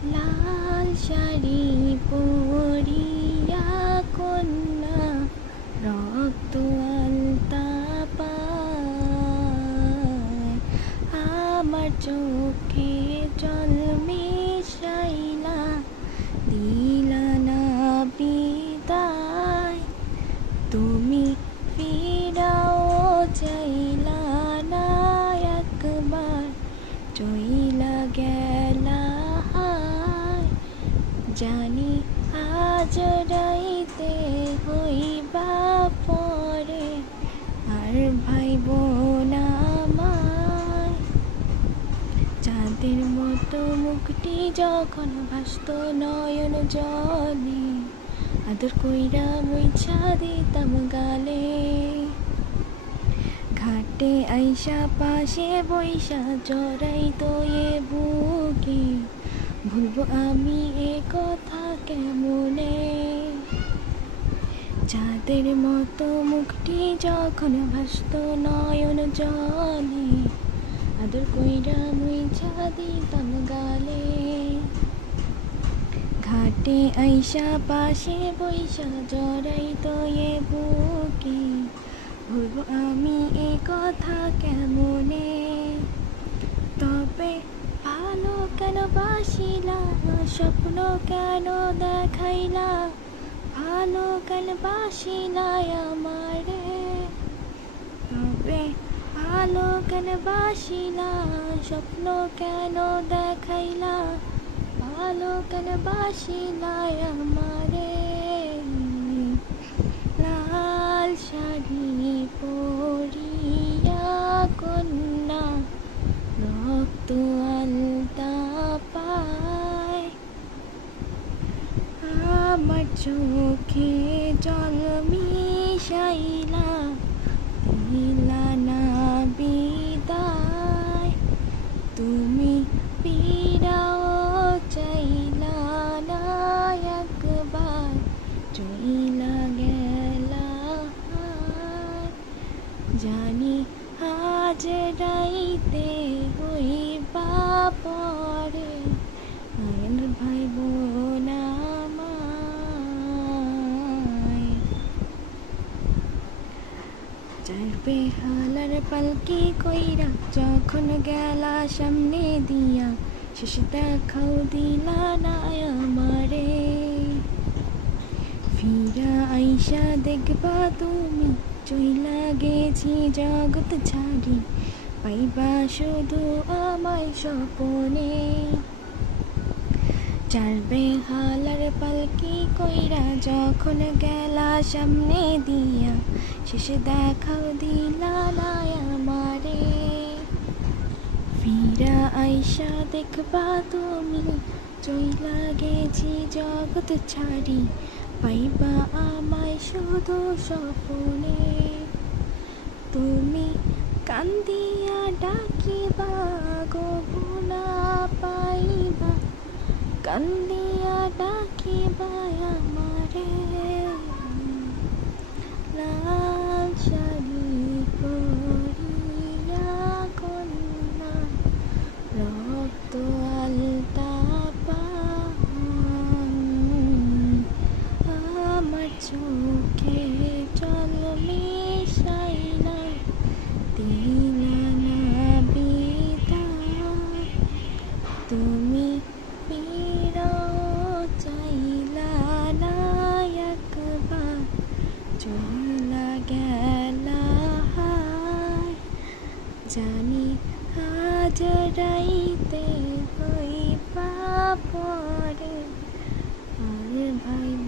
লাল শাড়ি পরিয়া কন্যা রক্ত আলতা পায়, আমার চোখে জল মিশাইলা দিলা না বিদায়। তুমি ফিরাও চাইলা না একবার, চইলা গেলা হায়। জানি আজ রাইতে হইবা পরে, আর ভাইব না আমায়। চাঁদের মতো মুখটি যখন ভাসত নয়ন জলে, আদর কইরা মুইছা দিতাম গালে। ঘাটে আইসা পাশে বইসা জড়াইতো এ বুকে, ভুলবো আমি এ কথা কেমনে। চাঁদের মতো মুখটি যখন ভাসত নয়ন জলে, আদর কইরা মুইছা দিতাম গালে। ঘাটে আইসা পাশে বইসা জড়াইতো এ বুকে, ভুলবো আমি এ কথা কেমনে। তবে ভালো কেন বাসিলা, স্বপ্ন কেন দেখাইলা, ভালো কেন বাসিলা আমারে। তবে ভালো কেন বাসিলা, স্বপ্ন কেন দেখাইলা, ভালো কেন বাসিলা আমারে। লাল শাড়ি পরিয়া কন্যা রক্ত আলতা পায়, আমার চোখে জল মিশাইলা দিলা না বিদায়। তুমি ফিরাও চাইলা না একবার, চইলা গেলা হায়। জানি আজ রাইতে হইবা পরে, আর ভাইব না আমায়। চার বেহালার পালকি কইরা যখন গেলা সামনে দিয়া, শেষ দেখাও দিলা না আমারে। ফিরা আইসা দেখবা তুমি চইলা গেছি জগৎ ছাড়ি, পাইবা শুধু আমায় স্বপনে। চার বেহালার পালকি কইরা যখন গেলা সামনে দিয়া, শেষে দেখাও দিলা না আমারে। ফিরা আইসা দেখবা তুমি চইলা গেছি জগৎ ছাড়ি, পাইবা আমায় শুধু স্বপনে। তুমি কান্দিয়া ডাকিবা গো না পাইবা, কান্দিয়া ডাকিবা আমারে। লাল শাড়ি পরিয়া কন্যা রক্ত আলতা পায়, আমার চোখে জল মিশাইলা দিলা না বিদায়। তুমি ফিরাও চাইলা না একবার, চইলা গেলা হায়। জানি আজ রাইতে হইবা পরে, আর ভাইব